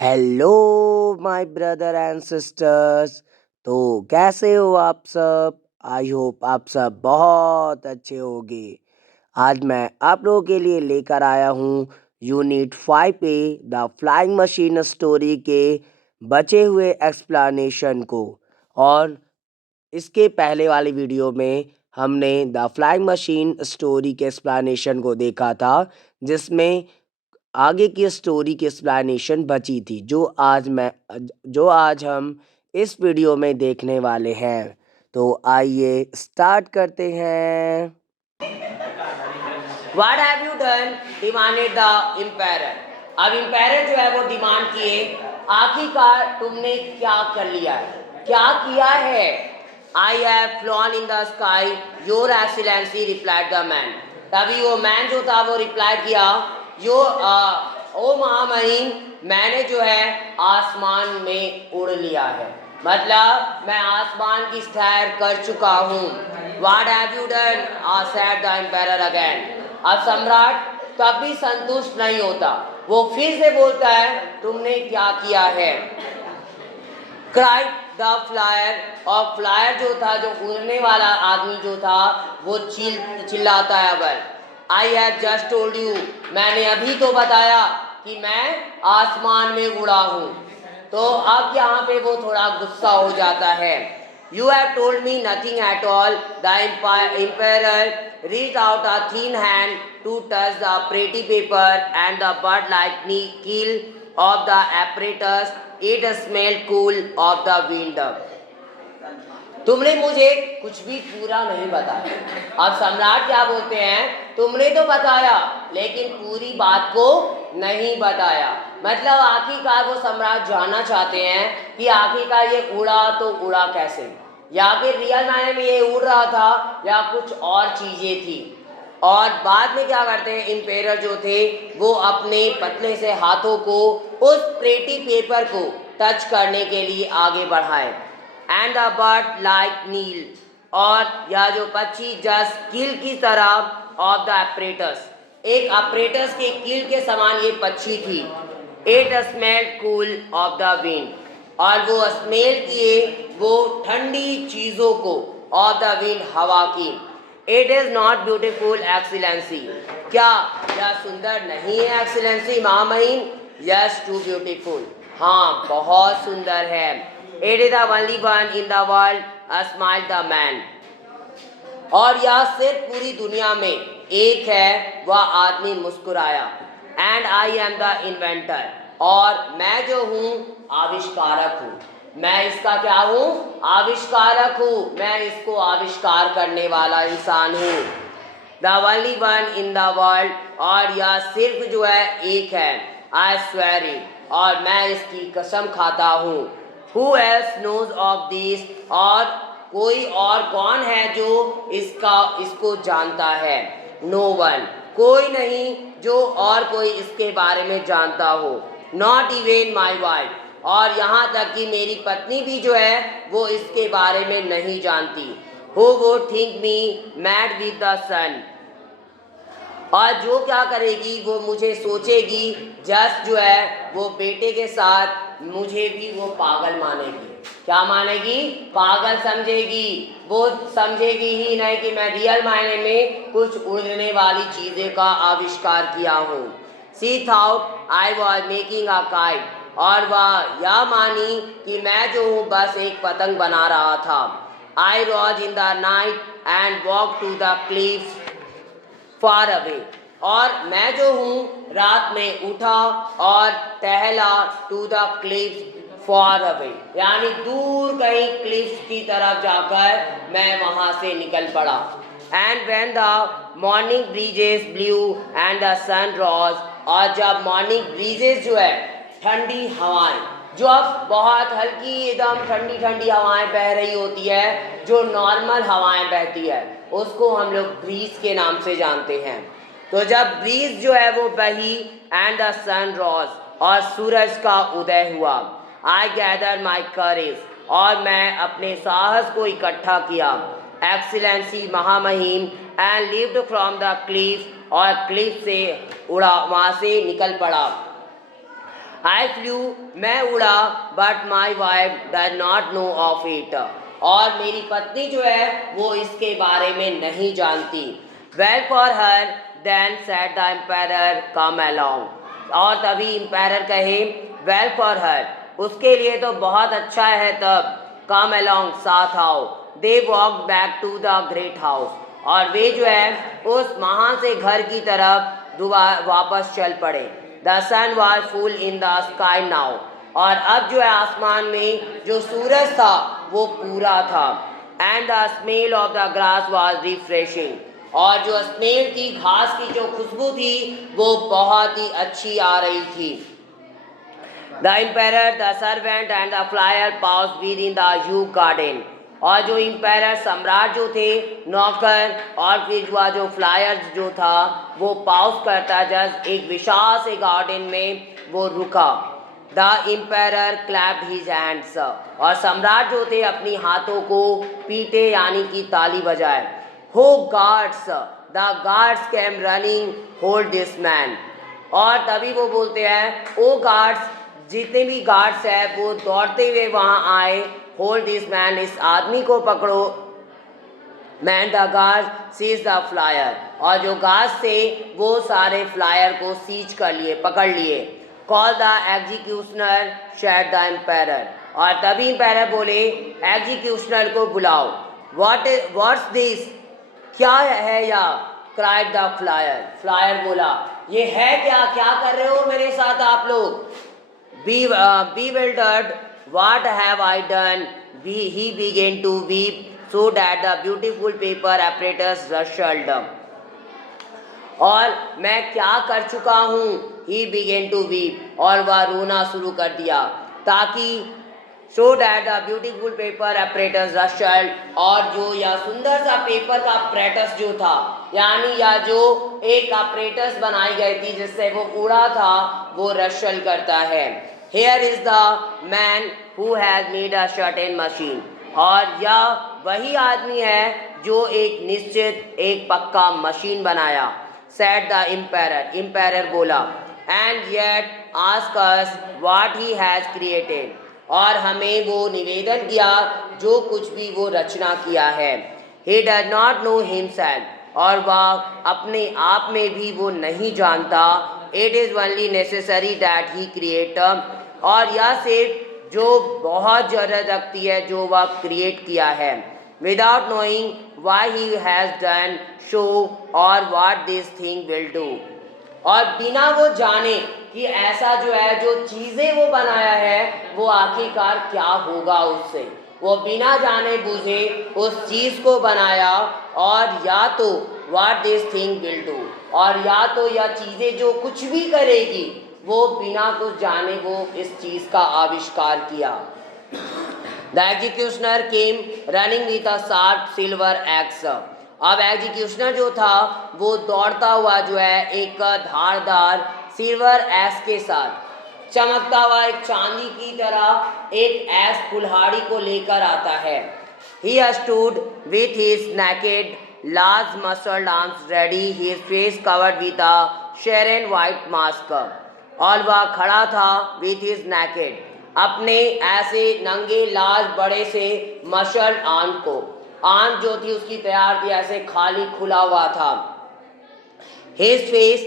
Hello my brother and sisters. तो कैसे हो आप सब? आई होप आप सब बहुत अच्छे होंगे। आज मैं आप लोगों के लिए लेकर आया हूँ unit 5 A the flying machine story के बचे हुए एक्सप्लेनेशन को। और इसके पहले वाली वीडियो में हमने द फ्लाइंग मशीन स्टोरी के एक्सप्लेनेशन को देखा था, जिसमें आगे की स्टोरी की एक्सप्लेनेशन बची थी, जो आज हम इस वीडियो में देखने वाले हैं। तो आइए स्टार्ट करते हैं। What have you done? Demanded the emperor. अब एम्पायर जो है वो डिमांड किए, आखिरकार तुमने क्या कर लिया है, क्या किया है? I have flown in the sky, your excellency, replied the man. तभी वो मैन जो था वो रिप्लाई किया, ओ महामहिम, मैंने जो है आसमान में उड़ लिया है, मतलब मैं आसमान की सैर कर चुका हूँ। What have you done? said the emperor again. अब सम्राट तब भी संतुष्ट नहीं होता, वो फिर से बोलता है, तुमने क्या किया है? Cried the flyer, और फ्लायर जो था, जो उड़ने वाला आदमी जो था, वो चिल्लाता है अगर, I have just told you, मैंने अभी तो बताया कि मैं आसमान में उड़ा हूँ। तो अब यहाँ पे वो थोड़ा गुस्सा हो जाता है। You have told me nothing at all. The emperor reached out a thin hand to touch the pretty paper, and the bird-like keel of the apparatus. It smelled cool of the wind. तुमने मुझे कुछ भी पूरा नहीं बताया। अब सम्राट क्या बोलते हैं, तुमने तो बताया लेकिन पूरी बात को नहीं बताया। मतलब आखिरकार वो सम्राट जानना चाहते हैं कि आखिरकार ये उड़ा तो उड़ा कैसे, या फिर रियल मायने में ये उड़ रहा था या कुछ और चीजें थी। और बाद में क्या करते हैं, एम्पेरर जो थे वो अपने पतले से हाथों को उस प्रेटी पेपर को टच करने के लिए आगे बढ़ाए। एंड द बर्ड लाइक नील, और यह जो पक्षी जस्ट कील की तरह ऑफ द अपरेटस, एक अपरेटस के कील के समान ये पक्षी थी। It smelled cool off the wind, और वो स्मेल किए वो ठंडी चीज़ों को, ऑफ द विंड हवा की। It is not beautiful excellency, क्या यह सुंदर नहीं है एक्सीलेंसी महामहिम? यस टू ब्यूटिफुल, हाँ बहुत सुंदर है। It is the only one in the world, smile the man, और यह सिर्फ पूरी दुनिया में एक है, वह आदमी मुस्कुराया। And I am the inventor, और मैं जो हूँ आविष्कारक हूँ, मैं इसका क्या हूँ? आविष्कारक हूँ, मैं इसको आविष्कार करने वाला इंसान हूँ। The only one in the world, और यह सिर्फ जो है एक है। आई स्वेयर इट, और मैं इसकी कसम खाता हूँ। Who else knows of this, और कोई और कौन है जो इसको जानता है? No one, कोई नहीं जो और कोई इसके बारे में जानता हो। Not even my wife, और यहाँ तक कि मेरी पत्नी भी जो है वो इसके बारे में नहीं जानती। Who would think me mad with the sun, और जो क्या करेगी वो मुझे सोचेगी, जस्ट जो है वो बेटे के साथ मुझे भी वो पागल मानेगी। क्या मानेगी? पागल समझेगी। वो समझेगी ही नहीं कि मैं रियल मायने में कुछ उड़ने वाली चीज़ें का आविष्कार किया हूँ। She thought I was making a kite, और वह यह मानी कि मैं जो हूँ बस एक पतंग बना रहा था। I rose in the night and walk to the cliffs far away, और मैं जो हूँ रात में उठा और टहला to the cliffs far away, यानी दूर कहीं क्लिफ्स की तरफ जाकर मैं वहाँ से निकल पड़ा। And when the morning breezes blue and the sun rose, और जब मॉर्निंग ब्रीजेस जो है ठंडी हवाएं, जो अब बहुत हल्की एकदम ठंडी ठंडी हवाएं बह रही होती है, जो नॉर्मल हवाएं बहती है उसको हम लोग ब्रीज के नाम से जानते हैं। तो जब ब्रीज जो है वो बही, एंड द सन रॉज, और सूरज का उदय हुआ। आई गैदर माई करेज, और मैं अपने साहस को इकट्ठा किया। एक्सीलेंसी महामहिम, and lived from the Cliff, और क्लिफ से उड़ा, वहाँ से निकल पड़ा। I flew, मैं उड़ा, but my wife does not know of it. और मेरी पत्नी जो है वो इसके बारे में नहीं जानती. Well for her, then said the emperor, come along. और तभी emperor कहे, well for her, उसके लिए तो बहुत अच्छा है तब, come along, साथ आओ. They walked back to the great house. और वे जो है उस वहाँ से घर की तरफ वापस चल पड़े. The sun was full in the sky now. और अब जो है आसमान में जो सूरज था वो पूरा था. And the smell of the grass was refreshing. और जो स्मेल थी, घास की जो खुशबू थी वो बहुत ही अच्छी आ रही थी. The emperor, the servant and the flyer passed within the huge garden. और जो एम्पायर सम्राट जो थे, नौकर और फिर वह जो फ्लायर जो था वो पाउस करता जस्ट एक विशाल से गार्डन में वो रुका. The emperor clapped his hands. और सम्राट जो थे अपनी हाथों को पीटे यानी कि ताली बजाए. हो guards, the guards came running, hold this man. और तभी वो बोलते हैं, ओ गार्ड्स, जितने भी गार्ड्स हैं वो दौड़ते हुए वहाँ आए. होल्ड दिस मैन, इस आदमी को पकड़ो. Man the guard seize the flyer. और जो गार्ड्स थे वो सारे फ्लायर को सीज कर लिए, पकड़ लिए. Call the executioner, said the emperor. और तभी एम्पायर बोले, एग्जीक्यूशनर को बुलाओ. व्हाट्स दिस, क्या है या? Cried the flyer. फ्लायर बोला, ये है क्या, क्या कर रहे हो मेरे साथ आप लोग? Bewildered, what have I done? He began to weep, so that the beautiful paper apparatus rustled. और मैं क्या कर चुका हूँ? He began to weep. और वह रोना शुरू कर दिया ताकि so that the beautiful paper apparatus rustled. और जो यह सुंदर सा पेपर का apparatus जो था, यानी यह जो एक apparatus बनाई गई थी जिससे वो उड़ा था, वो रशल करता है. Here is the man who has made a certain machine. और यह वही आदमी है जो एक निश्चित एक पक्का मशीन बनाया. Said the emperor. Emperor बोला, and yet ask us what he has created. और हमें वो निवेदन किया जो कुछ भी वो रचना किया है. He does not know himself. और वह अपने आप में भी वो नहीं जानता. It is only necessary that he create. और यह सिर्फ जो बहुत ज़रूरत रखती है जो वह क्रिएट किया है. Without knowing why he has done so or what this thing will do. और बिना वो जाने कि ऐसा जो है जो चीज़ें वो बनाया है वो आखिरकार क्या होगा उससे, वो बिना जाने बूझे उस चीज़ को बनाया. और या तो what this thing will do, और या तो यह चीज़ें जो कुछ भी करेगी वो बिना कुछ जाने वो इस चीज़ का आविष्कार किया. The executioner came running with a sharp silver axe. अब एग्जीक्यूशनर जो था वो दौड़ता हुआ जो है एक धारदार सिल्वर एक्स के साथ, चमकता हुआ एक चांदी की तरह एक एक्स कुल्हाड़ी को लेकर आता है. He stood with his naked large muscled arms ready, his face covered with a Sharon white mask. और वह खड़ा था with his naked, अपने ऐसे नंगे लाल बड़े से मशल आर्म को, आर्म जो थी उसकी तैयार थी ऐसे खाली खुला हुआ था. His face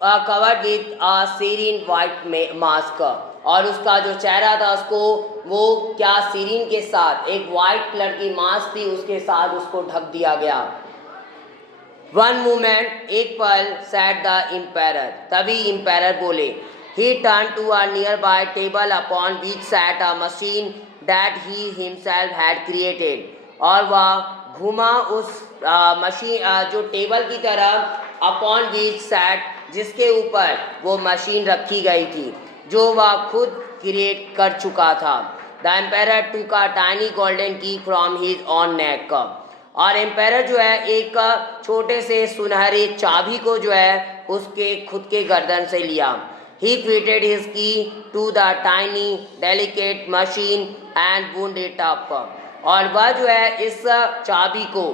covered with a serene white mask. और उसका जो चेहरा था उसको वो क्या सीरीन के साथ एक वाइट कलर की मास्क थी उसके साथ उसको ढक दिया गया. One moment, एक पल, said the emperor. तभी emperor बोले. He turned to a nearby table upon which sat a machine that he himself had created. और वह घुमा उस मशीन जो टेबल की तरफ upon which sat, जिसके ऊपर वो मशीन रखी गई थी जो वह खुद क्रिएट कर चुका था. The emperor took a tiny golden key from his own neck. और एम्पायर जो है एक छोटे से सुनहरे चाबी को जो है उसके खुद के गर्दन से लिया. He fitted his key to the tiny delicate machine and wound it up. और वह जो है इस चाबी को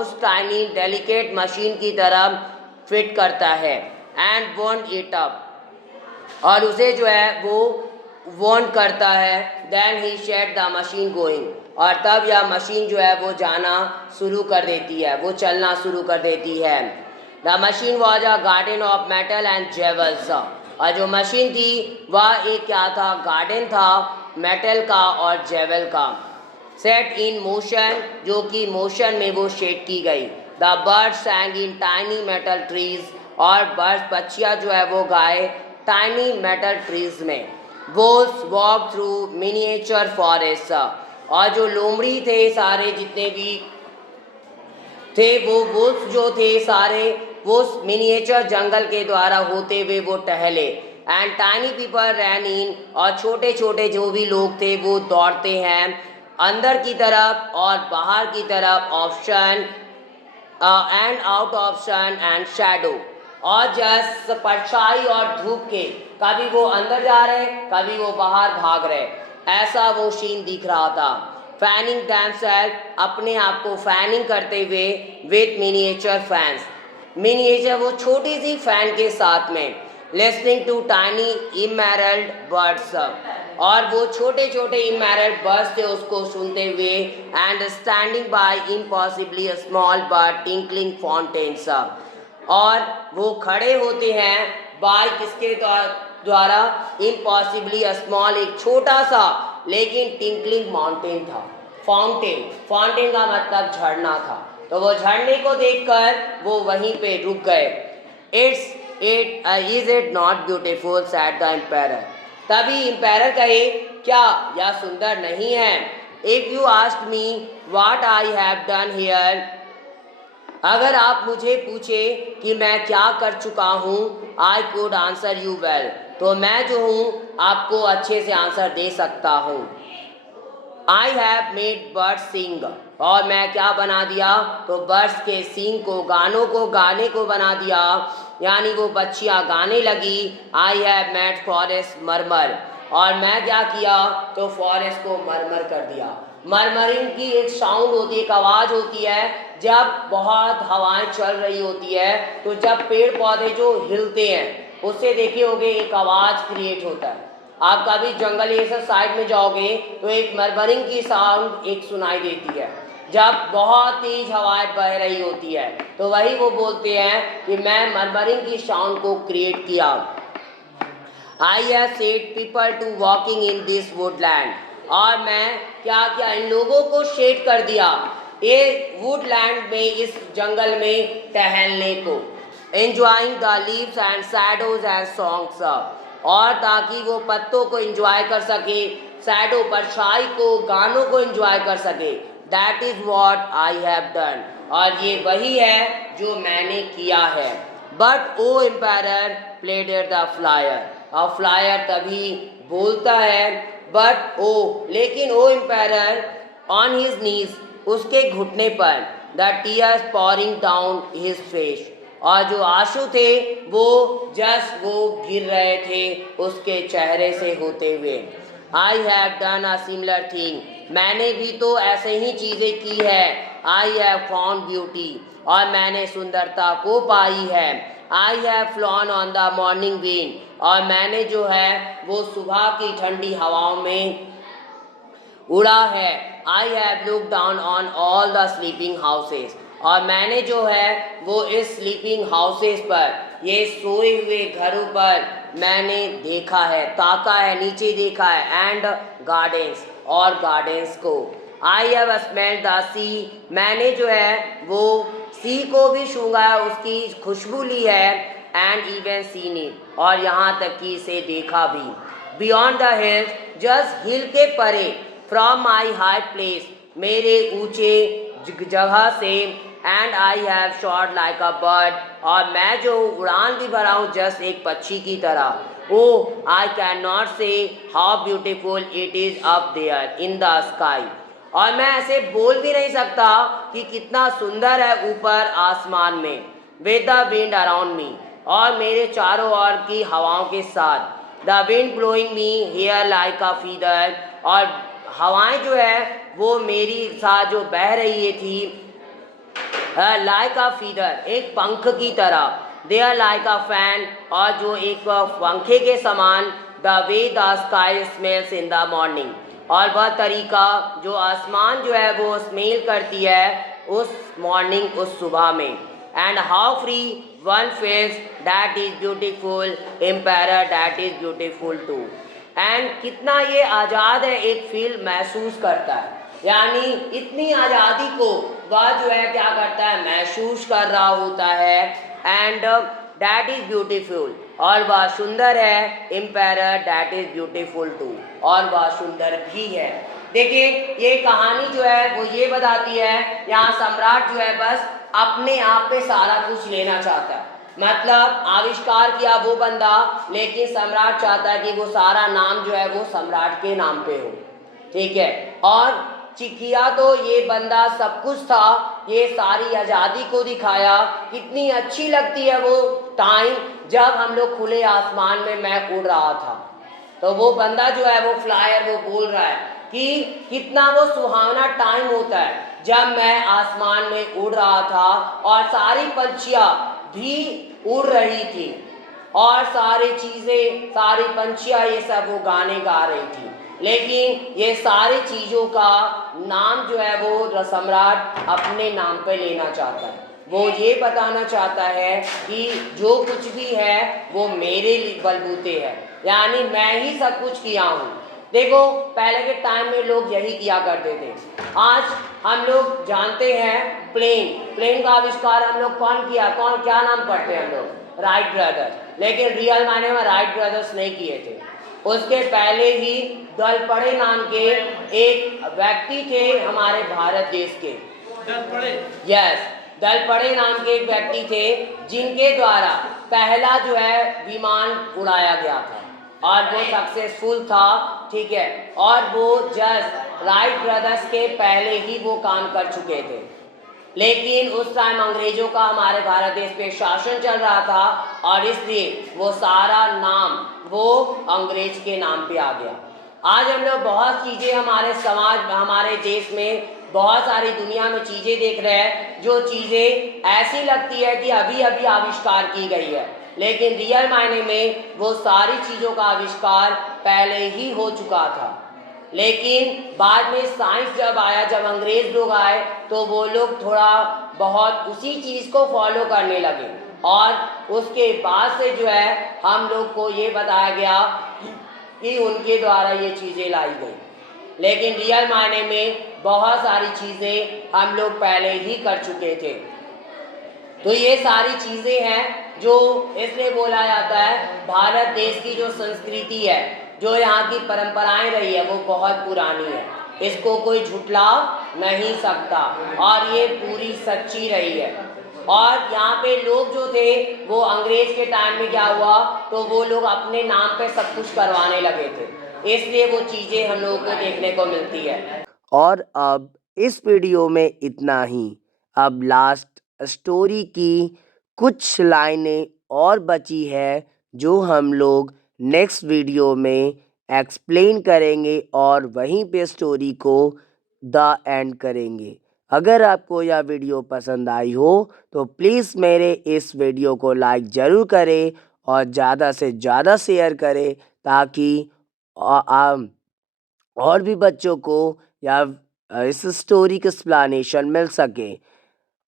उस टाइनी डेलिकेट मशीन की तरह फिट करता है. And wound it up. और उसे जो है वो वार्न करता है। Then he set the machine going, और तब यह मशीन जो है वो जाना शुरू कर देती है, वो चलना शुरू कर देती है। The machine was a garden of metal and jewels, और जो मशीन थी वह एक क्या था, गार्डन था मेटल का और जेवल का। सेट इन मोशन, जो कि मोशन में वो सेट की गई। The bird सैंग in tiny metal trees, और बर्ड पक्षियाँ जो है वो गाए टाइनी मेटल ट्रीज में। वोल्स वॉक थ्रू मिनिएचर फॉरेस्ट, और जो लोमड़ी थे सारे जितने भी थे वो वुल्फ जो थे सारे वो मिनिएचर जंगल के द्वारा होते हुए वो टहले। एंड टाइनी पीपल रैन इन, और छोटे छोटे जो भी लोग थे वो दौड़ते हैं अंदर की तरफ और बाहर की तरफ, option and out option and shadow, और जस्ट परछाई और धूप के, कभी वो अंदर जा रहे कभी वो बाहर भाग रहे, ऐसा वो सीन दिख रहा था। फैनिंग themselves, अपने आप को फैनिंग करते हुए विथ मिनिएचर फैंस, मिनिएचर वो छोटी सी फैन के साथ में। लिसनिंग टू टाइनी इमैरल्ड बर्ड्स, और वो छोटे छोटे इमैरल्ड बर्ड्स थे उसको सुनते हुए। And standing bye impossibly small but tinkling fountains, और वो खड़े होते हैं बाय किसके द्वारा, इम्पॉसिबली स्मॉल, एक छोटा सा लेकिन टिंकलिंग माउंटेन था, फाउंटेन, फाउंटेन का मतलब झरना था। तो वो झरने को देखकर वो वहीं पे रुक गए। Is it not beautiful said the emperor, तभी एम्पायर कहे क्या यह सुंदर नहीं है। If you ask me what I have done here, अगर आप मुझे पूछे कि मैं क्या कर चुका हूँ, I could answer you well, तो मैं जो हूँ आपको अच्छे से आंसर दे सकता हूँ। आई हैव मेड बर्ड्स सिंग, और मैं क्या बना दिया, तो बर्ड्स के सिंग को, गानों को, गाने को बना दिया, यानी वो बच्चियाँ गाने लगी। आई हैव मेड फॉरेस्ट मरमर, और मैं क्या किया, तो फॉरेस्ट को मरमर कर दिया। मरमरिंग की एक साउंड होती है, एक आवाज़ होती है जब बहुत हवाएं चल रही होती है, तो जब पेड़ पौधे जो हिलते हैं उससे देखे होगे एक आवाज़ क्रिएट होता है। आप कभी जंगल ये सब साइड में जाओगे तो एक मरमरिंग की साउंड एक सुनाई देती है जब बहुत तेज हवाएं बह रही होती है, तो वही वो बोलते हैं कि मैं मरमरिंग की साउंड को क्रिएट किया। I have set people to walking in this woodland, और मैं क्या किया, इन लोगों को शेड कर दिया ये वुडलैंड में, इस जंगल में टहलने को। Enjoying the leaves and shadows and songs, और ताकि वो पत्तों को एंजॉय कर सके, शैडो परछाई को, गानों को एंजॉय कर सके। That is what I have done, और ये वही है जो मैंने किया है। But oh emperor pleaded the flyer, और फ्लायर तभी बोलता है बट ओ, लेकिन oh emperor on his knees, उसके घुटने पर, the tears pouring down his face, और जो आंसू थे वो जस्ट वो गिर रहे थे उसके चेहरे से होते हुए। आई have done a similar thing, मैंने भी तो ऐसे ही चीज़ें की है। आई हैव फाउंड ब्यूटी, और मैंने सुंदरता को पाई है। I have flown on the morning wind, और मैंने जो है वो सुबह की ठंडी हवाओं में उड़ा है। I have look down on all the sleeping houses, और मैंने जो है वो इस स्लीपिंग हाउसेस पर, ये सोए हुए घरों पर मैंने देखा है, ताका है, नीचे देखा है। एंड गार्डन्स, और गार्डन्स को। आई हैव स्मेल्ड द सी, मैंने जो है वो सी को भी सूंघा, उसकी खुशबू ली है। एंड इवन सीन इट, और यहाँ तक कि इसे देखा भी। बियॉन्ड द हिल्स, जस्ट हिल के परे, फ्रॉम माई हाई प्लेस, मेरे ऊंचे जगह से। And I have shot like a bird, और मैं जो उड़ान भी भरा हूँ जस्ट एक पक्षी की तरह। Oh I can not say how beautiful it is up there in the sky, और मैं ऐसे बोल भी नहीं सकता कि कितना सुंदर है ऊपर आसमान में। With the wind around me, और मेरे चारों ओर की हवाओं के साथ। The wind blowing me here like a feather, और हवाएं जो है वो मेरी साथ जो बह रही थी लाइक अ फीदर, एक पंख की तरह। They are like a fan, और जो एक पंखे के समान, the way the sky smells in the morning, और वह तरीका जो आसमान जो है वो स्मेल करती है उस मॉर्निंग, उस सुबह में। And how free one feels, that is beautiful, emperor, that is beautiful too। And कितना ये आज़ाद है, एक फील महसूस करता है, यानी इतनी आज़ादी को वह जो है क्या करता है, महसूस कर रहा होता है। एंड दैट इज़ ब्यूटीफुल, और वह सुंदर है। Empire that is beautiful too, और वह सुंदर भी है। देखिए ये कहानी जो है वो ये बताती है, यहाँ सम्राट जो है बस अपने आप पे सारा कुछ लेना चाहता है, मतलब आविष्कार किया वो बंदा, लेकिन सम्राट चाहता है कि वो सारा नाम जो है वो सम्राट के नाम पे हो, ठीक है। और किया तो ये बंदा सब कुछ था, ये सारी आज़ादी को दिखाया। कितनी अच्छी लगती है वो टाइम जब हम लोग खुले आसमान में मैं उड़ रहा था, तो वो बंदा जो है वो फ्लायर वो बोल रहा है कि कितना वो सुहावना टाइम होता है जब मैं आसमान में उड़ रहा था, और सारी पंछियाँ भी उड़ रही थी, और सारी चीज़ें, सारी पंछियाँ ये सब वो गाने गा रही थी, लेकिन ये सारी चीज़ों का नाम जो है वो सम्राट अपने नाम पे लेना चाहता है। वो ये बताना चाहता है कि जो कुछ भी है वो मेरे बलबूते है, यानी मैं ही सब कुछ किया हूँ। देखो पहले के टाइम में लोग यही किया करते थे। आज हम लोग जानते हैं प्लेन का आविष्कार हम लोग कौन किया, कौन क्या नाम पढ़ते हैं हम लोग, राइट ब्रदर्स, लेकिन रियल मायने में राइट ब्रदर्स नहीं किए थे। उसके पहले ही दलपड़े नाम के एक व्यक्ति थे हमारे भारत देश के, यस, दलपड़े नाम के एक व्यक्ति थे जिनके द्वारा पहला जो है विमान उड़ाया गया था, और वो सक्सेसफुल था, ठीक है। और वो जस्ट राइट ब्रदर्स के पहले ही वो काम कर चुके थे, लेकिन उस टाइम अंग्रेजों का हमारे भारत देश पे शासन चल रहा था, और इसलिए वो सारा नाम वो अंग्रेज के नाम पे आ गया। आज हम लोग बहुत चीज़ें हमारे समाज, हमारे देश में बहुत सारी दुनिया में चीज़ें देख रहे हैं, जो चीज़ें ऐसी लगती है कि अभी अभी आविष्कार की गई है, लेकिन रियल मायने में वो सारी चीज़ों का आविष्कार पहले ही हो चुका था। लेकिन बाद में साइंस जब आया, जब अंग्रेज लोग आए, तो वो लोग थोड़ा बहुत उसी चीज़ को फॉलो करने लगे, और उसके बाद से जो है हम लोग को ये बताया गया कि उनके द्वारा ये चीज़ें लाई गई, लेकिन रियल मायने में बहुत सारी चीज़ें हम लोग पहले ही कर चुके थे। तो ये सारी चीज़ें हैं जो इसलिए बोला जाता है भारत देश की जो संस्कृति है, जो यहाँ की परंपराएं रही है, वो बहुत पुरानी है, इसको कोई झुठला नहीं सकता, और ये पूरी सच्ची रही है। और यहाँ पे लोग जो थे वो अंग्रेज के टाइम में क्या हुआ, तो वो लोग अपने नाम पे सब कुछ करवाने लगे थे, इसलिए वो चीज़ें हम लोगों को देखने को मिलती है। और अब इस वीडियो में इतना ही। अब लास्ट स्टोरी की कुछ लाइनें और बची है जो हम लोग नेक्स्ट वीडियो में एक्सप्लेन करेंगे, और वहीं पे स्टोरी को द एंड करेंगे। अगर आपको यह वीडियो पसंद आई हो तो प्लीज़ मेरे इस वीडियो को लाइक ज़रूर करें, और ज़्यादा से ज़्यादा शेयर करें, ताकि और भी बच्चों को या इस स्टोरी का एक्सप्लेनेशन मिल सके।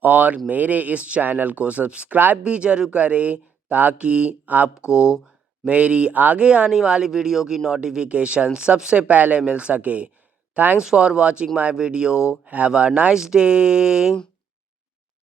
और मेरे इस चैनल को सब्सक्राइब भी ज़रूर करें, ताकि आपको मेरी आगे आने वाली वीडियो की नोटिफिकेशन सबसे पहले मिल सके। Thanks for watching my video. Have a nice day.